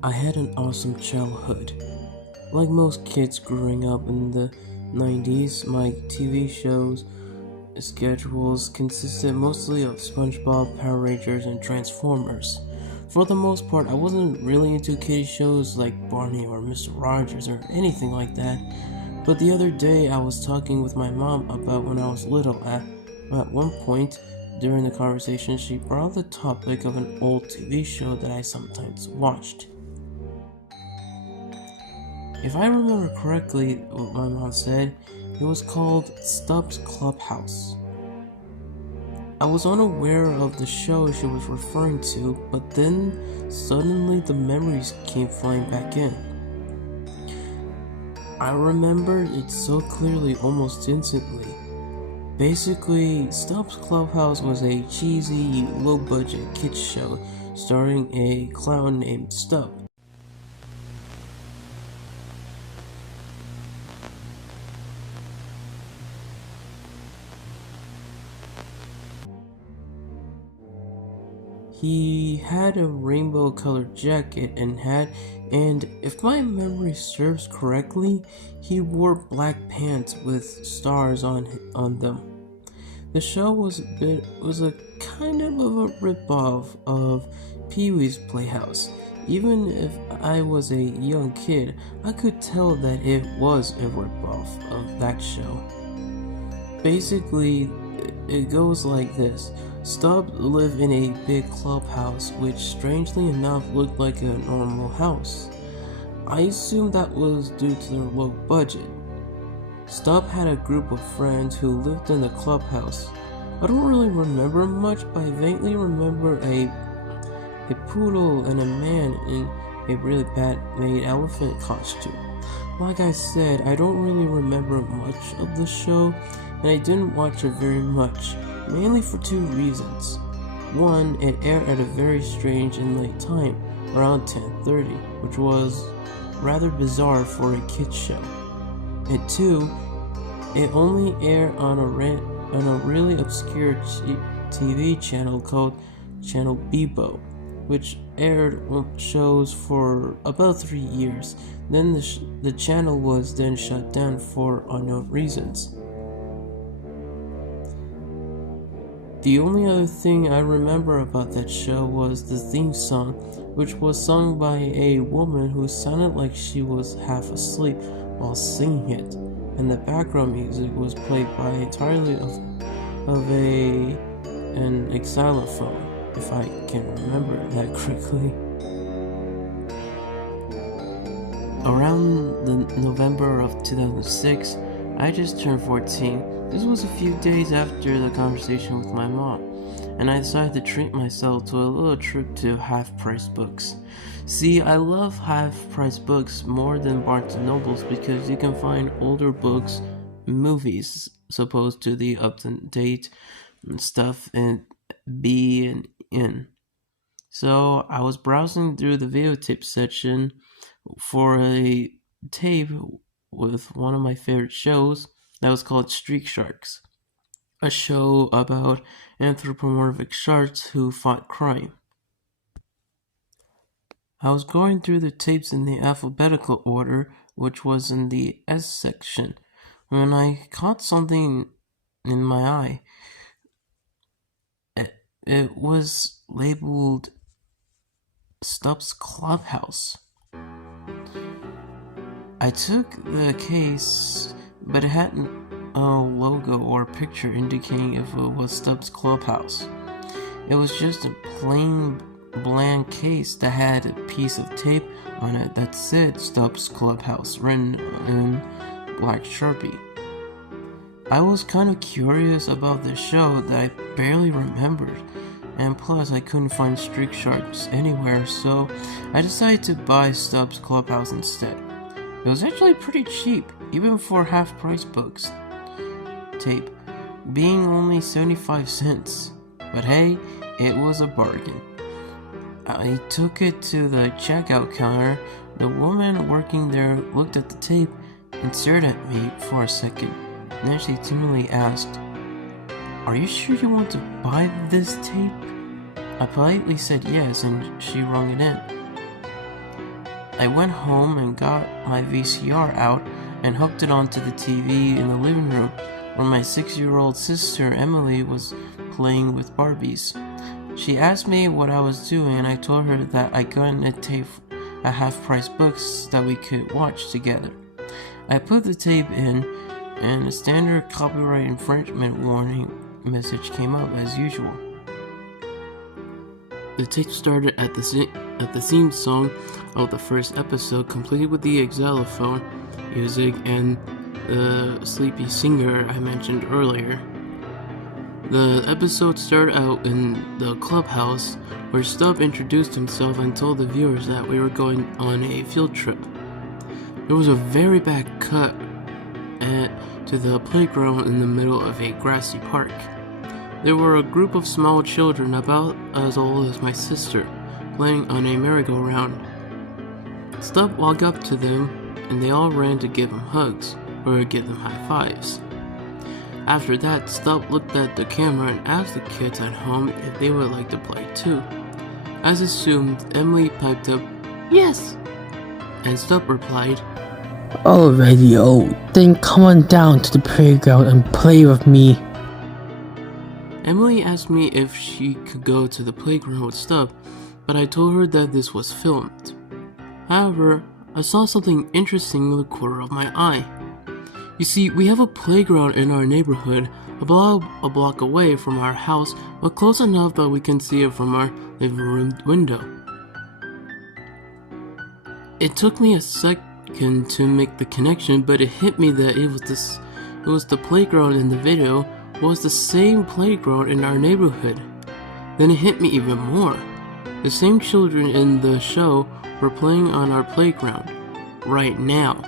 I had an awesome childhood. Like most kids growing up in the 90s, my TV shows schedules consisted mostly of SpongeBob, Power Rangers, and Transformers. For the most part, I wasn't really into kiddie shows like Barney or Mr. Rogers or anything like that. But the other day, I was talking with my mom about when I was little. At one point during the conversation, she brought up the topic of an old TV show that I sometimes watched. If I remember correctly, what my mom said, it was called Stubb's Clubhouse. I was unaware of the show she was referring to, but then suddenly the memories came flying back in. I remembered it so clearly almost instantly. Basically, Stubb's Clubhouse was a cheesy, low-budget kids show starring a clown named Stubb. He had a rainbow-colored jacket and if my memory serves correctly, he wore black pants with stars on them. The show was a kind of a ripoff of Pee-wee's Playhouse. Even if I was a young kid, I could tell that it was a ripoff of that show. Basically, it goes like this. Stubb lived in a big clubhouse which strangely enough looked like a normal house. I assume that was due to their low budget. Stubb had a group of friends who lived in the clubhouse. I don't really remember much, but I vaguely remember a poodle and a man in a really bad made elephant costume. Like I said, I don't really remember much of the show, and I didn't watch it very much, mainly for two reasons. One, it aired at a very strange and late time, around 10:30, which was rather bizarre for a kids show. And two, it only aired on a really obscure TV channel called Channel Bebo, which aired shows for about 3 years. Then the channel was then shut down for unknown reasons. The only other thing I remember about that show was the theme song, which was sung by a woman who sounded like she was half asleep while singing it, and the background music was played by entirely of an xylophone, if I can remember that correctly. Around the November of 2006, I just turned 14. This was a few days after the conversation with my mom, and I decided to treat myself to a little trip to half-price books. See, I love half-price books more than Barnes & Nobles because you can find older books, movies, opposed to the up-to-date stuff in B and N. So I was browsing through the videotape section for a tape with one of my favorite shows that was called Street Sharks, a show about anthropomorphic sharks who fought crime. I was going through the tapes in the alphabetical order, which was in the S section, when I caught something in my eye. It was labeled Stubb's Clubhouse. I took the case, but it hadn't a logo or picture indicating if it was Stubb's Clubhouse. It was just a plain blank case that had a piece of tape on it that said Stubb's Clubhouse written in black Sharpie. I was kind of curious about the show that I barely remembered, and plus I couldn't find Street Sharks anywhere, so I decided to buy Stubb's Clubhouse instead. It was actually pretty cheap, even for half-price books tape, being only 75 cents. But hey, it was a bargain. I took it to the checkout counter. The woman working there looked at the tape and stared at me for a second. Then she timidly asked, "Are you sure you want to buy this tape?" I politely said yes, and she rung it in. I went home and got my VCR out and hooked it onto the TV in the living room where my 6-year-old sister Emily was playing with Barbies. She asked me what I was doing and I told her that I gotten a tape at half-price books that we could watch together. I put the tape in and a standard copyright infringement warning message came up as usual. The tape started at the theme song of the first episode, complete with the xylophone music and the sleepy singer I mentioned earlier. The episode started out in the Clubhouse, where Stubb introduced himself and told the viewers that we were going on a field trip. There was a very bad cut to the playground in the middle of a grassy park. There were a group of small children about as old as my sister, playing on a merry-go-round. Stubb walked up to them, and they all ran to give him hugs, or give them high-fives. After that, Stubb looked at the camera and asked the kids at home if they would like to play too. As assumed, Emily piped up, "Yes!" And Stubb replied, "Already old, then come on down to the playground and play with me." Emily asked me if she could go to the playground with Stubb, but I told her that this was filmed. However, I saw something interesting in the corner of my eye. You see, we have a playground in our neighborhood, a block away from our house, but close enough that we can see it from our living room window. It took me a second to make the connection, but it hit me that it was the playground in the video was the same playground in our neighborhood. Then it hit me even more. The same children in the show were playing on our playground right now.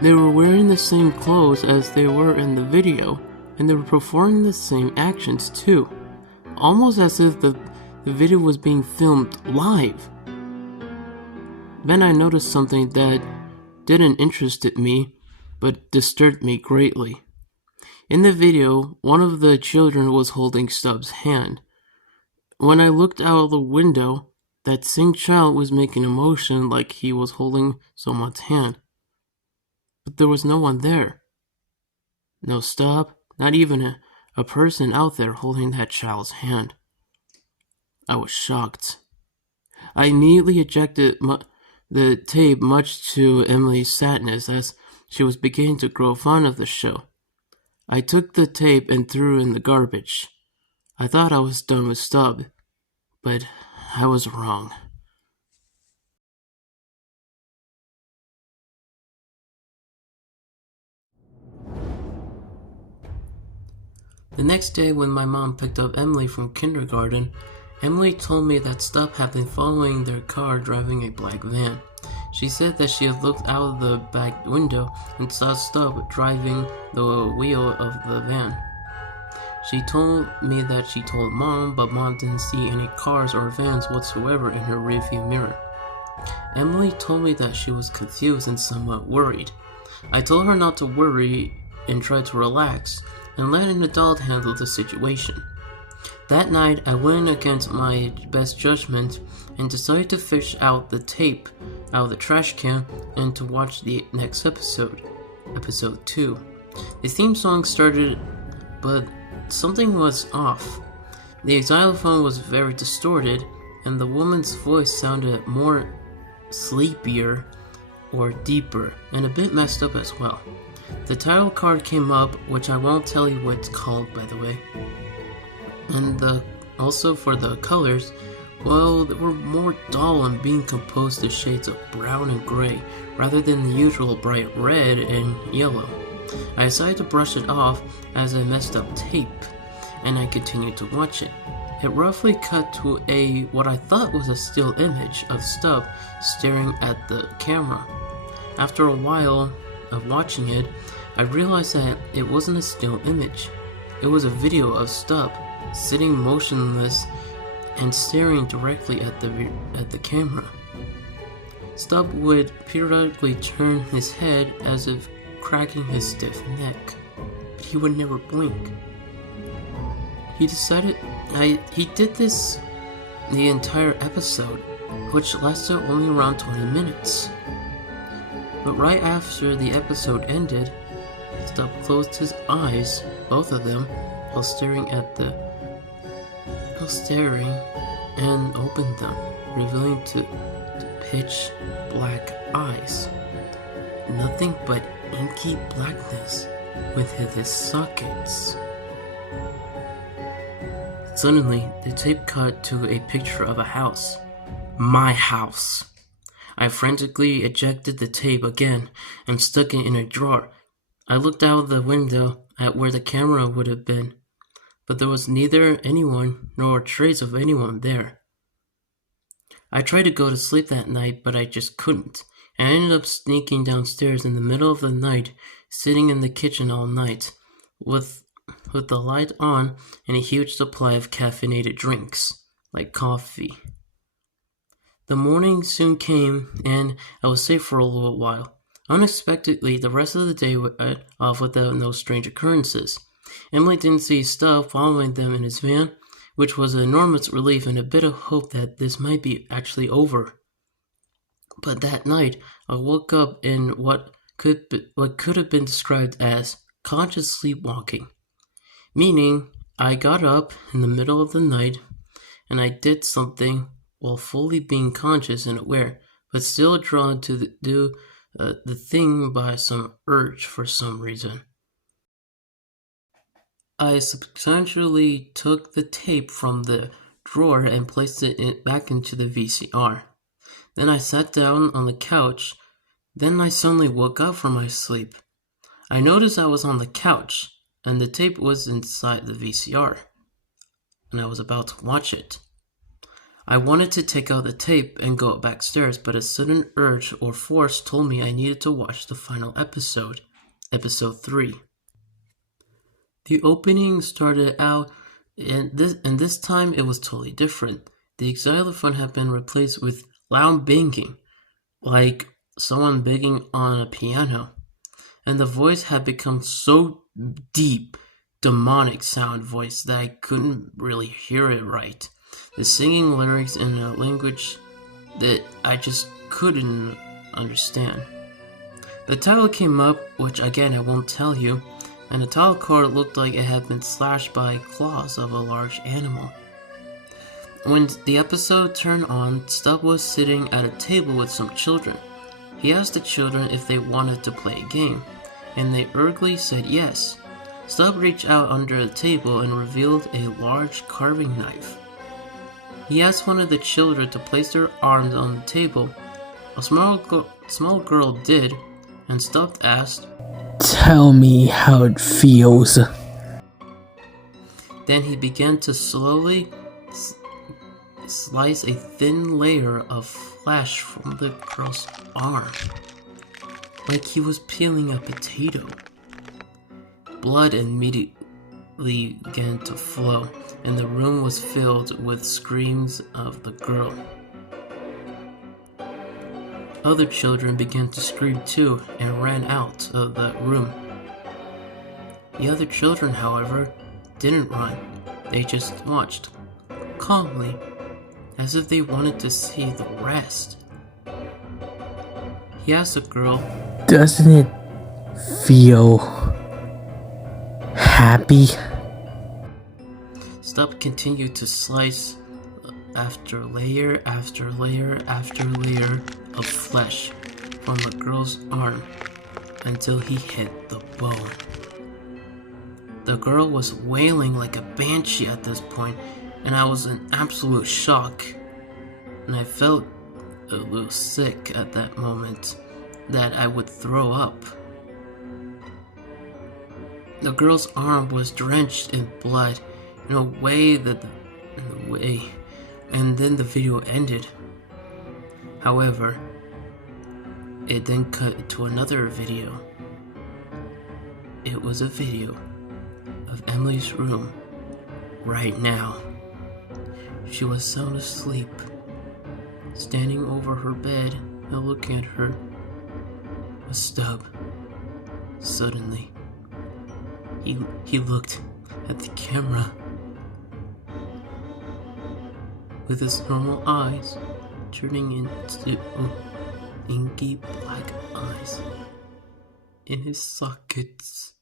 They were wearing the same clothes as they were in the video, and they were performing the same actions too, almost as if the video was being filmed live. Then I noticed something that didn't interest me, but disturbed me greatly. In the video, one of the children was holding Stubb's hand. When I looked out of the window, that same child was making a motion like he was holding someone's hand. But there was no one there. No Stubb, not even a person out there holding that child's hand. I was shocked. I immediately ejected the tape, much to Emily's sadness, as she was beginning to grow fond of the show. I took the tape and threw it in the garbage. I thought I was done with Stubb, but I was wrong. The next day, when my mom picked up Emily from kindergarten, Emily told me that Stubb had been following their car driving a black van. She said that she had looked out of the back window and saw Stubb driving the wheel of the van. She told me that she told Mom, but Mom didn't see any cars or vans whatsoever in her rearview mirror. Emily told me that she was confused and somewhat worried. I told her not to worry and try to relax and let an adult handle the situation. That night, I went against my best judgment and decided to fish out the tape out of the trash can and to watch the next episode, episode 2. The theme song started, but something was off. The xylophone was very distorted, and the woman's voice sounded more sleepier or deeper, and a bit messed up as well. The title card came up, which I won't tell you what it's called, by the way. And also for the colors, well, they were more dull and being composed of shades of brown and gray, rather than the usual bright red and yellow. I decided to brush it off as I messed up tape, and I continued to watch it. It roughly cut to what I thought was a still image of Stubb staring at the camera. After a while of watching it, I realized that it wasn't a still image. It was a video of Stubb sitting motionless and staring directly at the camera. Stubb would periodically turn his head as if cracking his stiff neck, but he would never blink. He did this the entire episode, which lasted only around 20 minutes. But right after the episode ended, Stubb closed his eyes, both of them, while staring, and opened them, revealing to pitch black eyes. Nothing but inky blackness within his sockets. Suddenly, the tape cut to a picture of a house. My house. I frantically ejected the tape again and stuck it in a drawer. I looked out the window at where the camera would have been, but there was neither anyone nor a trace of anyone there. I tried to go to sleep that night, but I just couldn't. I ended up sneaking downstairs in the middle of the night, sitting in the kitchen all night, with the light on and a huge supply of caffeinated drinks, like coffee. The morning soon came, and I was safe for a little while. Unexpectedly, the rest of the day went off without no strange occurrences. Emily didn't see Stubb following them in his van, which was an enormous relief and a bit of hope that this might be actually over. But that night, I woke up in what could have been described as conscious sleepwalking, meaning I got up in the middle of the night and I did something while fully being conscious and aware, but still drawn to do the thing by some urge for some reason. I substantially took the tape from the drawer and placed it back into the VCR. Then I sat down on the couch. Then I suddenly woke up from my sleep. I noticed I was on the couch, and the tape was inside the VCR, and I was about to watch it. I wanted to take out the tape and go backstairs, but a sudden urge or force told me I needed to watch the final episode, episode 3. The opening started out, and this time it was totally different. The xylophone had been replaced with loud banging, like someone banging on a piano, and the voice had become so deep, demonic sound voice that I couldn't really hear it right. The singing lyrics in a language that I just couldn't understand. The title came up, which again I won't tell you, and the title card looked like it had been slashed by claws of a large animal. When the episode turned on, Stubb was sitting at a table with some children. He asked the children if they wanted to play a game, and they urgently said yes. Stubb reached out under the table and revealed a large carving knife. He asked one of the children to place their arms on the table. A small girl did, and Stubb asked, "Tell me how it feels." Then he began to slowly slice a thin layer of flesh from the girl's arm, like he was peeling a potato. Blood immediately began to flow, and the room was filled with screams of the girl. Other children began to scream too and ran out of the room. The other children, however, didn't run. They just watched, calmly, as if they wanted to see the rest. He asked the girl, "Doesn't it feel happy?" Stubb continued to slice after layer after layer after layer of flesh from the girl's arm until he hit the bone. The girl was wailing like a banshee at this point, and I was in absolute shock, and I felt a little sick at that moment that I would throw up. The girl's arm was drenched in blood in a way, and then the video ended. However, it then cut to another video. It was a video of Emily's room right now. She was sound asleep, standing over her bed and looking at her. A Stubb. Suddenly, he looked at the camera with his normal eyes turning into inky black eyes in his sockets.